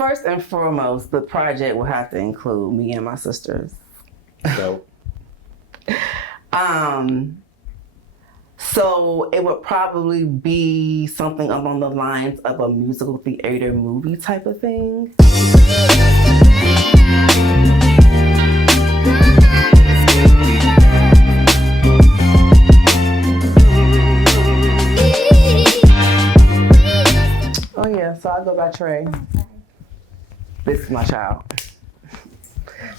first and foremost, the project will have to include me and my sisters. Dope. So it would probably be something along the lines of a musical theater movie type of thing. Oh yeah, so I go by Trae. This is my child.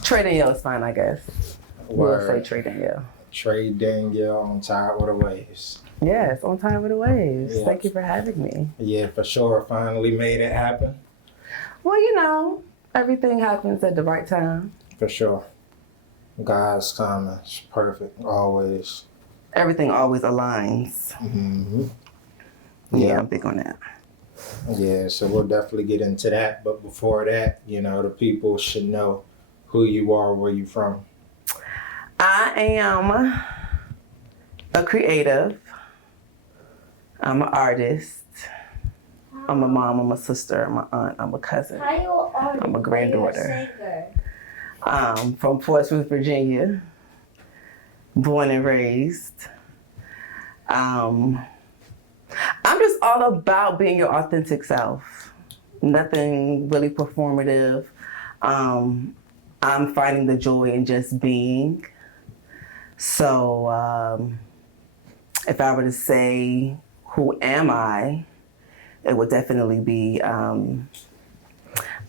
Trae Danielle is fine, I guess. We'll say Trae Danielle. Trae Danielle on Top of the Waves. Yes, on time with the waves. Yeah. Thank you for having me. Yeah, for sure. Finally made it happen. Well, you know, everything happens at the right time. For sure. God's timing is perfect, always. Everything always aligns. Mm-hmm. Yeah, I'm big on that. Yeah, so we'll definitely get into that. But before that, you know, the people should know who you are, where you from. I am a creative. I'm an artist. I'm a mom, I'm a sister, I'm an aunt, I'm a cousin. I'm a granddaughter. From Portsmouth, Virginia. Born and raised. I'm just all about being your authentic self. Nothing really performative. I'm finding the joy in just being. So if I were to say, who am I? It would definitely be, I'm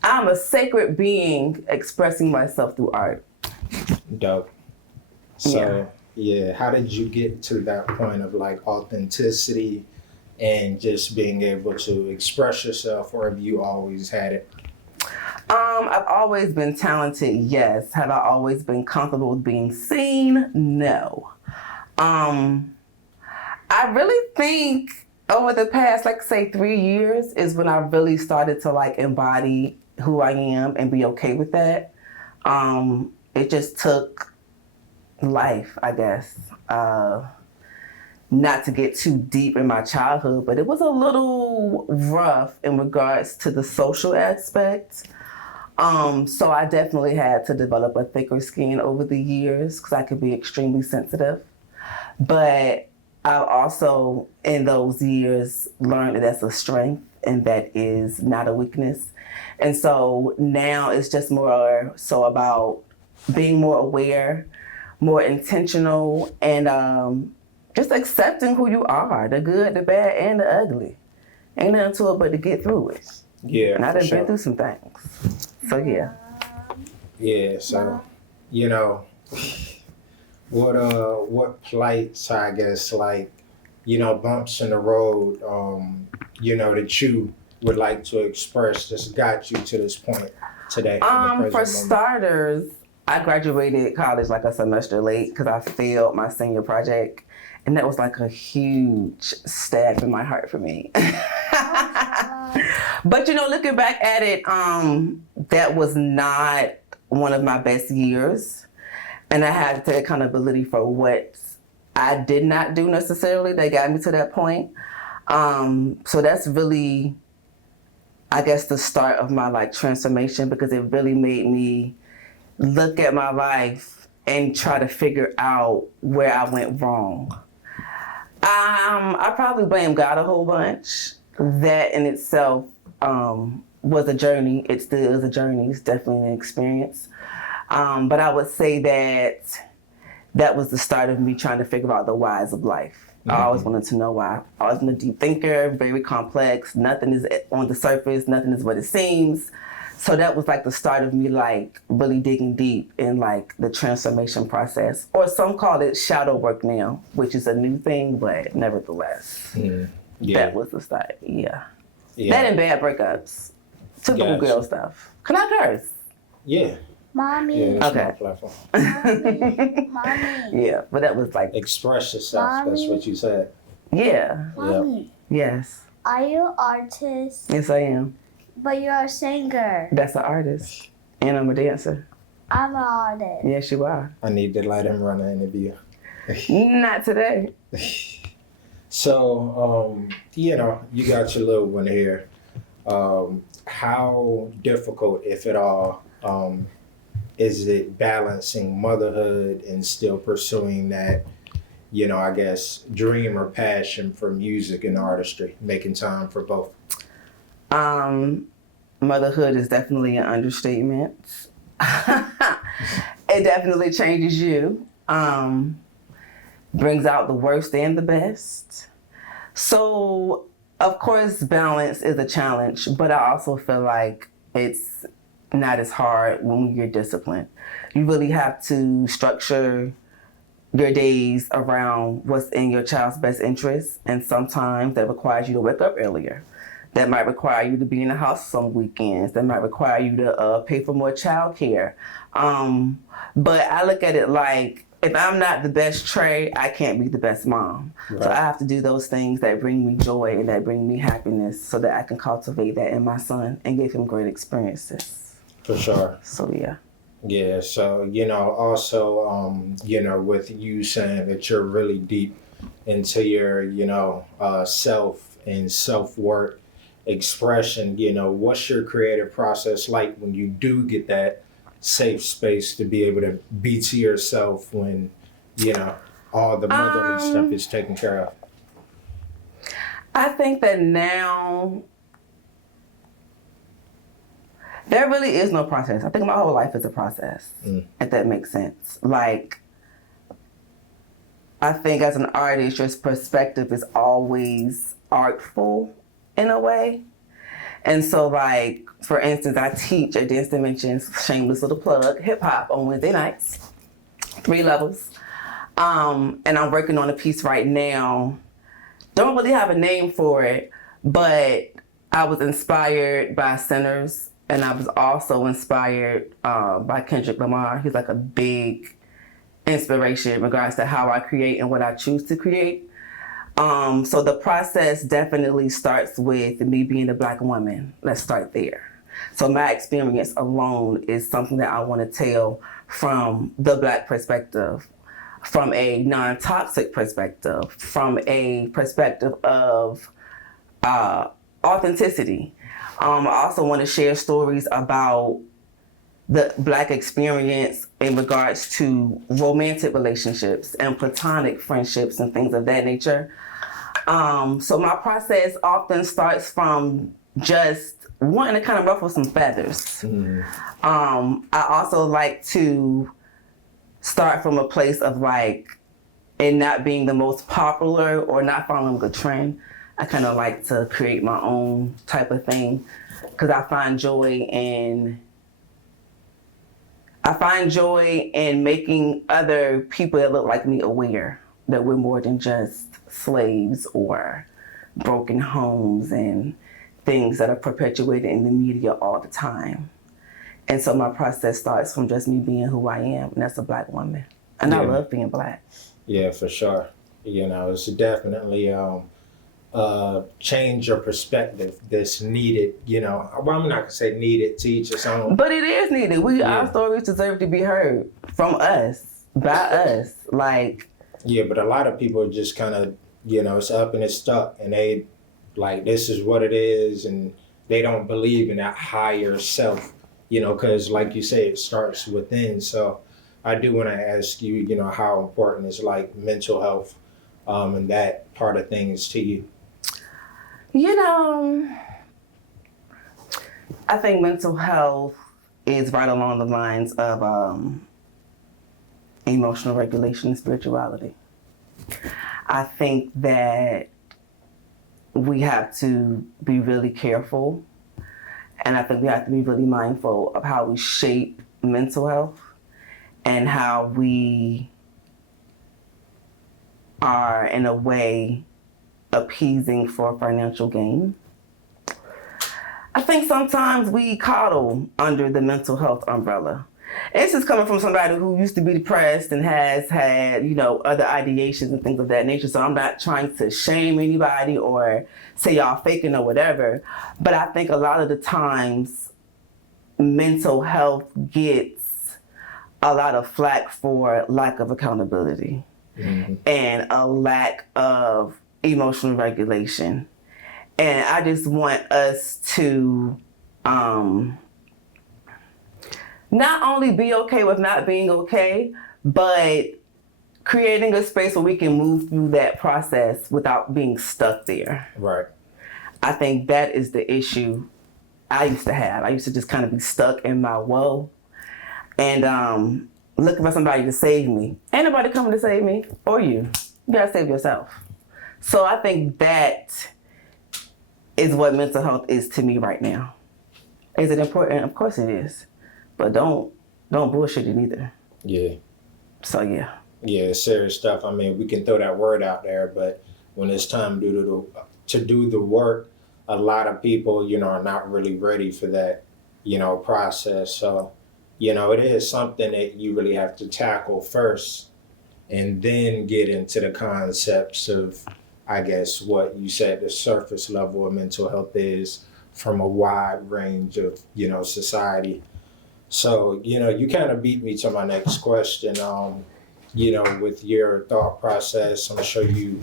a sacred being expressing myself through art. Dope. So, yeah, how did you get to that point of like authenticity and just being able to express yourself, or have you always had it? I've always been talented, yes. Have I always been comfortable with being seen? No. I really think over the past, like say 3 years is when I really started to like embody who I am and be okay with that. It just took life, I guess. Not to get too deep in my childhood, but it was a little rough in regards to the social aspect. So I definitely had to develop a thicker skin over the years because I could be extremely sensitive. But I've also, in those years, learned that that's a strength and that is not a weakness. And so now it's just more so about being more aware, more intentional, and just accepting who you are, the good, the bad, and the ugly. Ain't nothing to it but to get through it. Yeah, and I done been through some things. So yeah. Yeah, so, you know, what plights, I guess, like, you know, bumps in the road, you know, that you would like to express just got you to this point today? For starters, I graduated college like a semester late because I failed my senior project. And that was like a huge stab in my heart for me. But, you know, looking back at it, that was not one of my best years. And I had to take accountability for what I did not do necessarily that got me to that point. So that's really, I guess, the start of my like transformation, because it really made me look at my life and try to figure out where I went wrong. I probably blame God a whole bunch. That in itself was a journey. It still is a journey. It's definitely an experience. But I would say that was the start of me trying to figure out the whys of life. Mm-hmm. I always wanted to know why. I was a deep thinker, very complex. Nothing is on the surface. Nothing is what it seems. So that was like the start of me like really digging deep in like the transformation process, or some call it shadow work now, which is a new thing, but nevertheless, that was the start. Yeah. That and bad breakups, typical girl stuff. Can I curse? Yeah. Mommy. Yeah, okay. Mommy. Yeah, but that was like express yourself. Mommy. That's what you said. Yeah. Mommy. Yep. Yes. Are you an artist? Yes, I am. But you're a singer. That's an artist, and I'm a dancer. I'm an artist. Yes, you are. I need to let him run an interview. Not today. So, you know, you got your little one here. How difficult, if at all, is it balancing motherhood and still pursuing that, I guess, dream or passion for music and artistry, making time for both? Motherhood is definitely an understatement. It definitely changes you. Brings out the worst and the best. So, of course, balance is a challenge, but I also feel like it's not as hard when you're disciplined. You really have to structure your days around what's in your child's best interest, and sometimes that requires you to wake up earlier. That might require you to be in the house some weekends. That might require you to pay for more childcare. But I look at it like, if I'm not the best Trae, I can't be the best mom. Right. So I have to do those things that bring me joy and that bring me happiness so that I can cultivate that in my son and give him great experiences. For sure. So, yeah. Yeah, so, also, with you saying that you're really deep into your, self and self-worth expression, what's your creative process like when you do get that safe space to be able to be to yourself when, all the motherly stuff is taken care of? I think that now there really is no process. I think my whole life is a process, if that makes sense. Like, I think as an artist, your perspective is always artful in a way. And so, like, for instance, I teach at Dance Dimensions, shameless little plug, hip-hop on Wednesday nights, 3 levels. And I'm working on a piece right now. Don't really have a name for it, but I was inspired by Sinners, and I was also inspired by Kendrick Lamar. He's like a big inspiration in regards to how I create and what I choose to create. So the process definitely starts with me being a Black woman. Let's start there. So my experience alone is something that I want to tell from the Black perspective, from a non-toxic perspective, from a perspective of authenticity. I also want to share stories about the Black experience in regards to romantic relationships and platonic friendships and things of that nature. So my process often starts from just wanting to kind of ruffle some feathers. I also like to start from a place of like, it not being the most popular or not following the trend. I kind of like to create my own type of thing because I find joy in making other people that look like me aware that we're more than just slaves or broken homes and things that are perpetuated in the media all the time. And so my process starts from just me being who I am, and that's a Black woman. And I love being Black. Yeah, for sure. It's definitely change your perspective that's needed. Well, I'm not gonna say needed to each his own, but it is needed. Our stories deserve to be heard from us, by us. Like, yeah, but a lot of people just kind of, it's up and it's stuck, and they like, this is what it is, and they don't believe in that higher self, because like you say, it starts within. So I do want to ask you, how important is like mental health and that part of things to you? I think mental health is right along the lines of emotional regulation and spirituality. I think that we have to be really careful, and I think we have to be really mindful of how we shape mental health and how we are, in a way, appeasing for financial gain. I think sometimes we coddle under the mental health umbrella. This is coming from somebody who used to be depressed and has had, other ideations and things of that nature. So I'm not trying to shame anybody or say y'all faking or whatever. But I think a lot of the times mental health gets a lot of flack for lack of accountability and a lack of emotional regulation. And I just want us to not only be okay with not being okay, but creating a space where we can move through that process without being stuck there. Right. I think that is the issue I used to have. I used to just kind of be stuck in my woe and looking for somebody to save me. Ain't nobody coming to save me or you. You gotta save yourself. So I think that is what mental health is to me right now. Is it important? Of course it is. But don't bullshit it either. Yeah. So yeah. Yeah, it's serious stuff. I mean, we can throw that word out there, but when it's time to do the work, a lot of people, are not really ready for that, process. So, it is something that you really have to tackle first and then get into the concepts of, I guess, what you said the surface level of mental health is from a wide range of, society. So, you kind of beat me to my next question. With your thought process, I'm sure you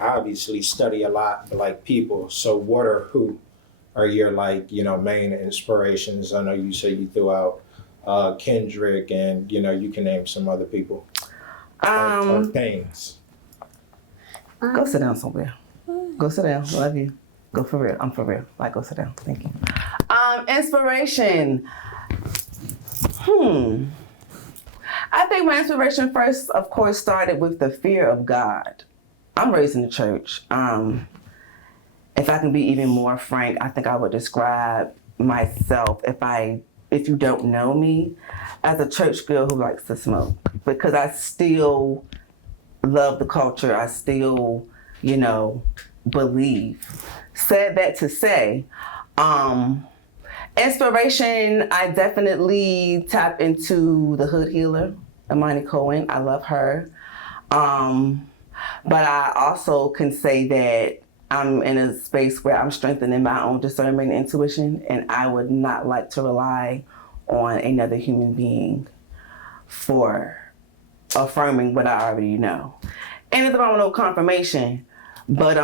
obviously study a lot like people. So who are your main inspirations? I know you say you threw out Kendrick and, you can name some other people or things. Go sit down somewhere. Go sit down. Love you. Go for real. I'm for real. Go sit down. Thank you. Inspiration. I think my inspiration first, of course, started with the fear of God. I'm raised in the church. If I can be even more frank, I think I would describe myself, if you don't know me, as a church girl who likes to smoke. Because I still love the culture. I still, believe. Said that to say, inspiration, I definitely tap into the hood healer, Imani Cohen. I love her. But I also can say that I'm in a space where I'm strengthening my own discernment and intuition, and I would not like to rely on another human being for affirming what I already know. And it's about no confirmation, but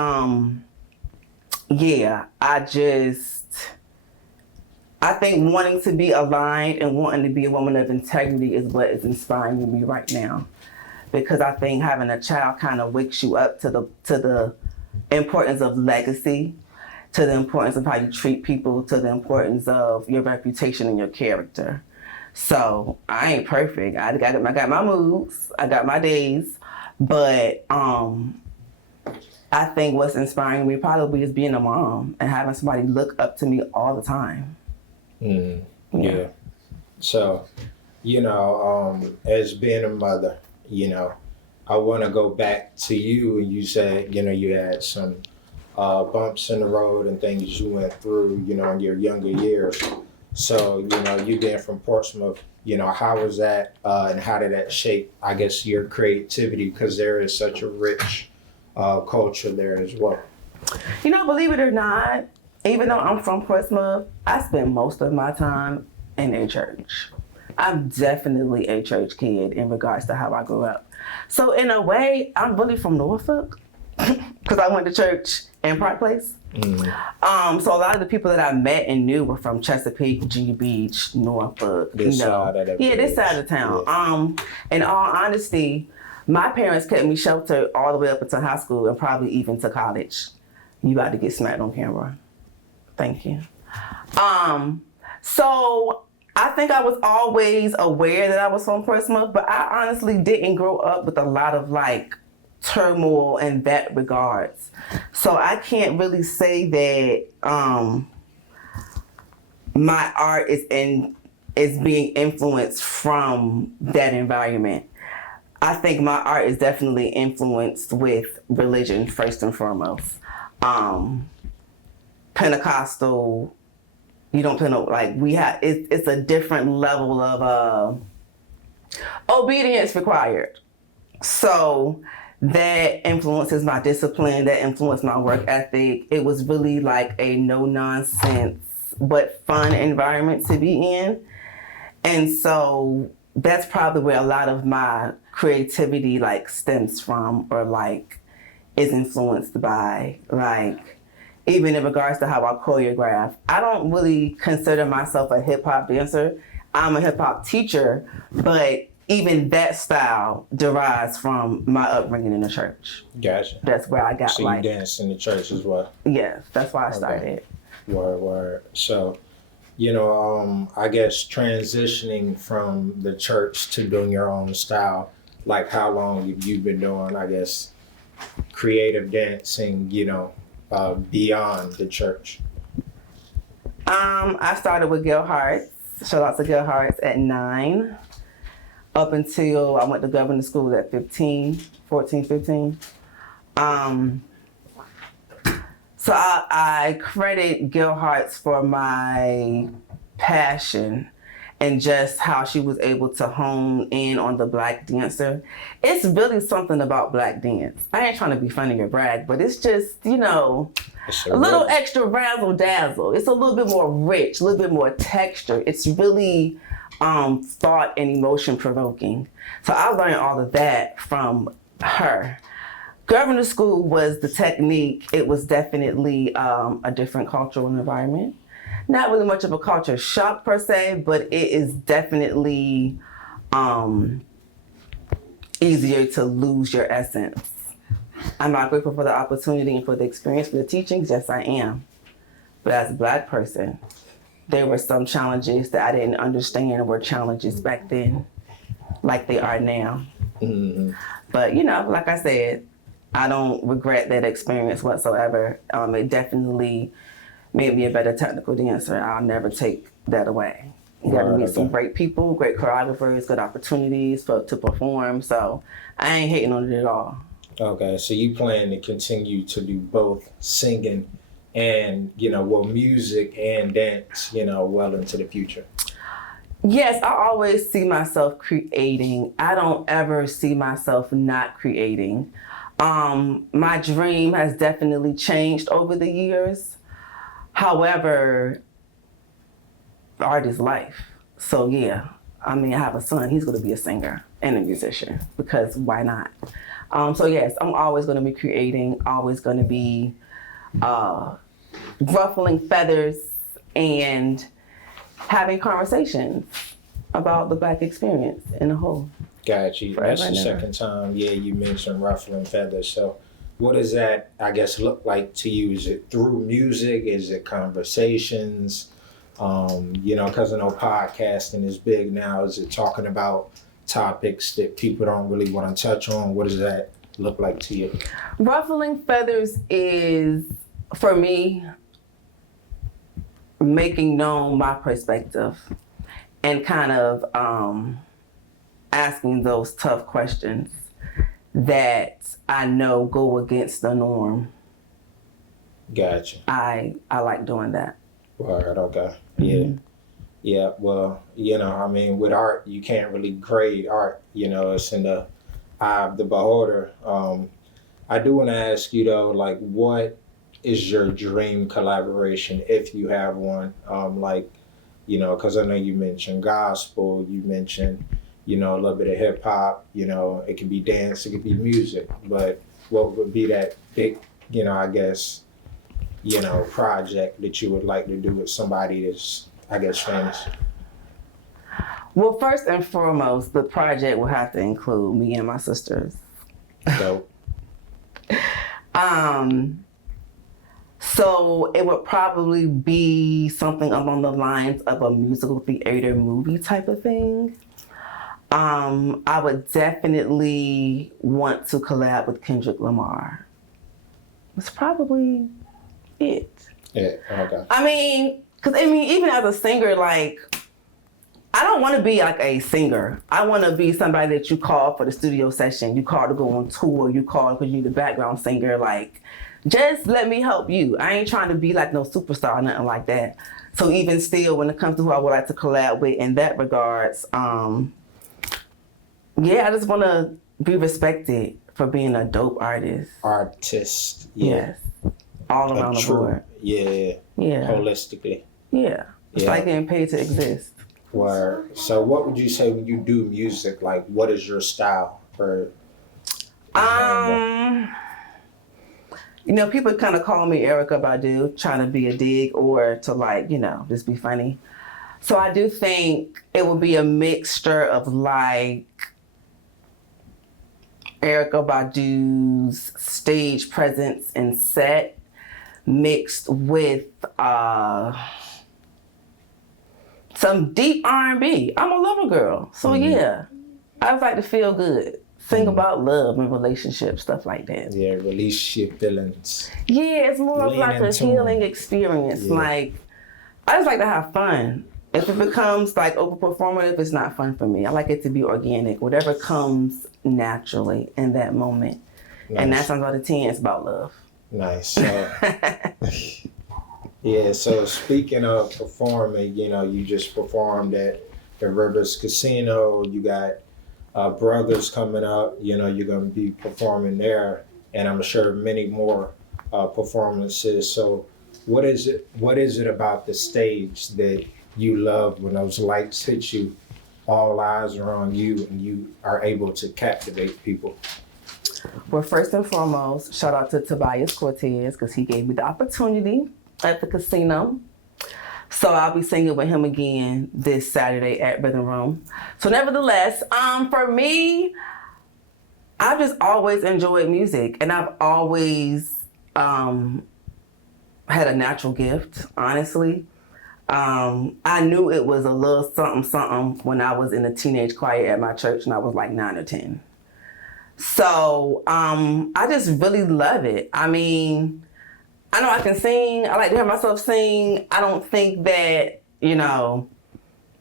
I think wanting to be aligned and wanting to be a woman of integrity is what is inspiring me right now. Because I think having a child kind of wakes you up to the importance of legacy, to the importance of how you treat people, to the importance of your reputation and your character. So I ain't perfect. I got my moods, I got my days, but I think what's inspiring me probably is being a mom and having somebody look up to me all the time. Yeah. So, as being a mother, I want to go back to you, and you said, you had some bumps in the road and things you went through, in your younger years. So, you being from Portsmouth, how was that and how did that shape, I guess, your creativity? Because there is such a rich culture there as well. Believe it or not, even though I'm from Portsmouth, I spend most of my time in a church. I'm definitely a church kid in regards to how I grew up. So in a way, I'm really from Norfolk because I went to church in Park Place. So a lot of the people that I met and knew were from Chesapeake, Virginia Beach, Norfolk. This side of town. Yeah. In all honesty, my parents kept me sheltered all the way up until high school and probably even to college. You about to get smacked on camera. Thank you. So I think I was always aware that I was from Portsmouth, but I honestly didn't grow up with a lot of turmoil in that regards. So I can't really say that my art is being influenced from that environment. I think my art is definitely influenced with religion first and foremost. Pentecostal, you don't play it's a different level of obedience required. So that influences my discipline, that influenced my work ethic. It was really a no nonsense but fun environment to be in. And so that's probably where a lot of my creativity stems from, or is influenced by, like, even in regards to how I choreograph. I don't really consider myself a hip hop dancer. I'm a hip hop teacher, but even that style derives from my upbringing in the church. Gotcha. That's where I got So you dance in the church as well? Yes, that's why I started. Word. So, I guess transitioning from the church to doing your own style, like how long have you been doing, I guess, creative dancing, beyond the church? I started with Gil Hearts. Shout out to Gil Hearts at 9. Up until I went to governor's school at 15. So I credit Gil Hearts for my passion and just how she was able to hone in on the Black dancer. It's really something about Black dance. I ain't trying to be funny or brag, but it's just, It's a little extra razzle dazzle. It's a little bit more rich, a little bit more texture. It's really thought and emotion provoking. So I learned all of that from her. Governor's school was the technique. It was definitely a different cultural environment. Not really much of a culture shock per se, but it is definitely easier to lose your essence. I'm not grateful for the opportunity and for the experience, for the teachings. Yes, I am. But as a Black person, there were some challenges that I didn't understand were challenges back then, like they are now. Mm-hmm. But, like I said, I don't regret that experience whatsoever. It definitely made me a better technical dancer. I'll never take that away. You got to meet some great people, great choreographers, good opportunities to perform. So I ain't hating on it at all. Okay, so you plan to continue to do both singing and, music and dance, well into the future? Yes, I always see myself creating. I don't ever see myself not creating. My dream has definitely changed over the years. However, art is life. So yeah, I have a son. He's going to be a singer and a musician because why not? So yes, I'm always going to be creating, always going to be ruffling feathers and having conversations about the Black experience in a whole. Got you. That's the second time, you mentioned ruffling feathers. So what does that, I guess, look like to you? Is it through music? Is it conversations? Because I know podcasting is big now. Is it talking about topics that people don't really want to touch on? What does that look like to you? Ruffling feathers is, for me, making known my perspective and kind of asking those tough questions that I know go against the norm. Gotcha. I like doing that. Right, okay. Mm-hmm. Yeah, well, with art, you can't really grade art. It's in the eye of the beholder. I do want to ask you, though, like, what is your dream collaboration, if you have one? Because I know you mentioned gospel, you mentioned, a little bit of hip hop, it could be dance, it could be music, but what would be that big, I guess, project that you would like to do with somebody that's, I guess, famous? Well, first and foremost, the project will have to include me and my sisters. Dope. So it would probably be something along the lines of a musical theater movie type of thing. I would definitely want to collab with Kendrick Lamar. It's probably it. Yeah, okay. Because even as a singer, like, I don't want to be like a singer. I want to be somebody that you call for the studio session, you call to go on tour, you call because you need a background singer. Like, just let me help you. I ain't trying to be like no superstar or nothing like that. So even still, when it comes to who I would like to collab with in that regards, I just want to be respected for being a dope artist. Artist. Yes. All around the board. Yeah. Holistically. Yeah. It's like getting paid to exist. Word. So what would you say when you do music? Like, what is your style? You know, people kind of call me Erica Badu, trying to be a dig or to like, you know, just be funny. So I do think it would be a mixture of like Erica Badu's stage presence and set mixed with some deep R&B. I'm a lover girl. So yeah, I just like to feel good. Sing about love and relationships, stuff like that. Yeah, release your feelings. Yeah, it's more of Lean like a into healing 'em. experience. Yeah. Like, I just like to have fun. If it becomes like over performative, it's not fun for me. I like it to be organic, whatever comes naturally in that moment. And Nice. 9 times out of 10, it's about love. Nice. So, yeah, so speaking of performing, you know, you just performed at the Rivers Casino. You got Brothers coming up. You know, you're going to be performing there, and I'm sure many more performances. So, what is it about the stage that you love when those lights hit you? All eyes are on you, and you are able to captivate people. Well, first and foremost, shout out to Tobias Cortez because he gave me the opportunity at the casino. So I'll be singing with him again this Saturday at Rhythm Room. So nevertheless, for me, I've just always enjoyed music, and I've always had a natural gift, honestly. I knew it was a little something when I was in the teenage choir at my church and I was like 9 or 10. So I just really love it. I mean, I know I can sing. I like to hear myself sing. I don't think that, you know,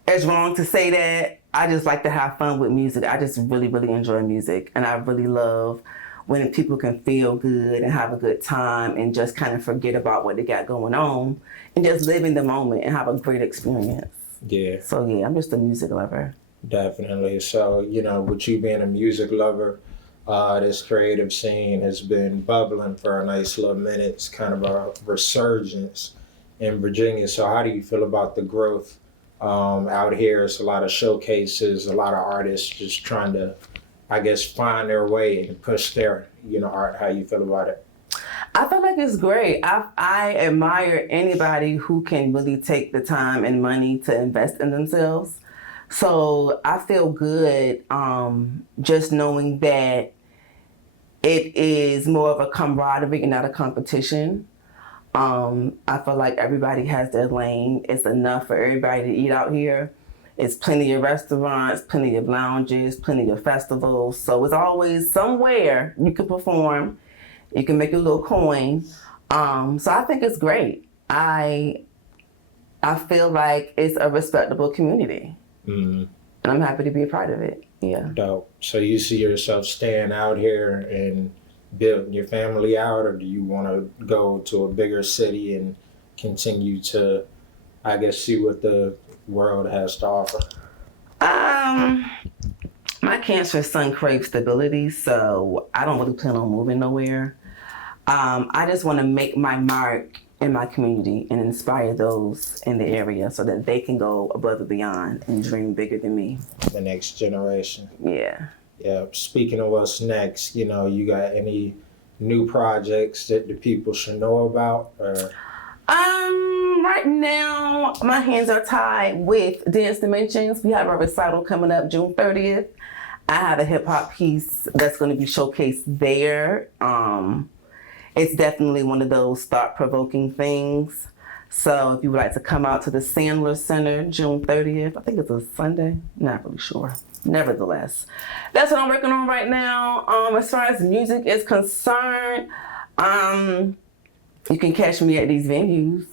it's wrong to say that. I just like to have fun with music. I just really, really enjoy music. And I really love when people can feel good and have a good time and just kind of forget about what they got going on and just live in the moment and have a great experience. Yeah, So yeah, I'm just a music lover. definitely. So, you know, with you being a music lover, this creative scene has been bubbling for a nice little minute. It's kind of a resurgence in Virginia. So how do you feel about the growth out here? It's a lot of showcases, a lot of artists just trying to, I guess, find their way and push their, you know, art. How you feel about it? I feel like it's great. I admire anybody who can really take the time and money to invest in themselves. So I feel good just knowing that it is more of a camaraderie and not a competition. I feel like everybody has their lane. It's enough for everybody to eat out here. It's plenty of restaurants, plenty of lounges, plenty of festivals. So it's always somewhere you can perform. You can make a little coin. So I think it's great. I feel like it's a respectable community. Mm-hmm. And I'm happy to be a part of it. Yeah. Dope. So you see yourself staying out here and building your family out, or do you want to go to a bigger city and continue to, I guess, see what the world has to offer? My cancerous son craves stability, so I don't really plan on moving nowhere. I just want to make my mark in my community and inspire those in the area so that they can go above and beyond and dream bigger than me. The next generation. Yeah. Yeah. Speaking of what's next, you know, you got any new projects that the people should know about? Or? Right now, my hands are tied with Dance Dimensions. We have a recital coming up June 30th. I have a hip hop piece that's going to be showcased there. It's definitely one of those thought-provoking things. So if you would like to come out to the Sandler Center June 30th, I think it's a Sunday, not really sure. Nevertheless, that's what I'm working on right now. As far as music is concerned, you can catch me at these venues.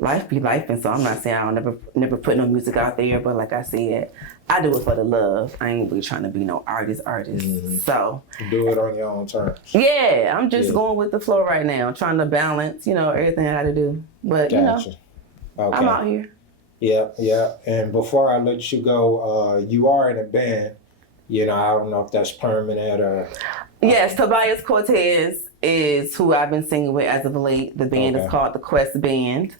Life be life, and so I'm not saying I'll never put no music out there, but like I said, I do it for the love. I ain't really trying to be no artist. Mm-hmm. So do it on your own terms. yeah, I'm just going with the flow right now, trying to balance, you know, everything I got to do. But you know, Okay. I'm out here. Yeah. And before I let you go, you are in a band. You know, I don't know if that's permanent or. Yes, Tobias Cortez is who I've been singing with as of late. The band is called the Quest Band.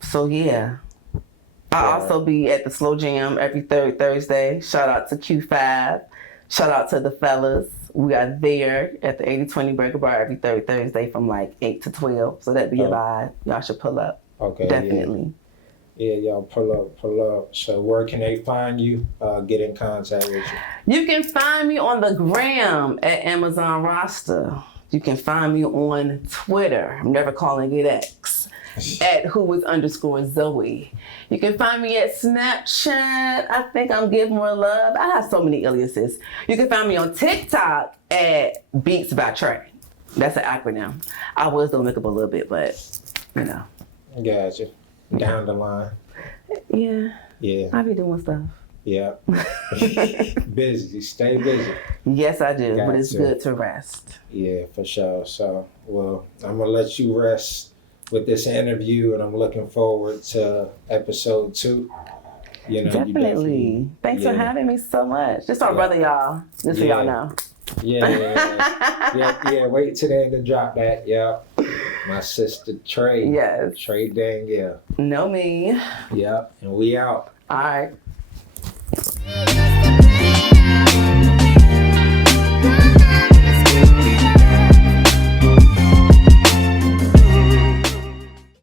So yeah. I'll also be at the Slow Jam every third Thursday. Shout out to Q5. Shout out to the fellas. We are there at the 80-20 Burger Bar every third Thursday from like 8 to 12. So that'd be a vibe. Y'all should pull up. Okay. Definitely. Yeah, y'all pull up. So where can they find you? Get in contact with you. You can find me on the gram at Amazon Roster. You can find me on Twitter. I'm never calling it X. At whois_Zoe. You can find me at Snapchat. I think I'm Give More Love. I have so many aliases. You can find me on TikTok at Beats by Trae. That's an acronym. I was doing makeup a little bit, but you know. Gotcha. Down the line. Yeah. Yeah. I be doing stuff. Yeah. Busy. Stay busy. Yes, I do. But it's Gotcha. good to rest. Yeah, for sure. So, well, I'm gonna let you rest with this interview, and I'm looking forward to episode 2. You know, Definitely. Thanks for having me so much. This is my brother, y'all. Just so y'all know. Yeah. Wait till the end to drop that. Yeah. My sister Trae. Yes. Trae Danielle. Know me. Yep. And we out. All right.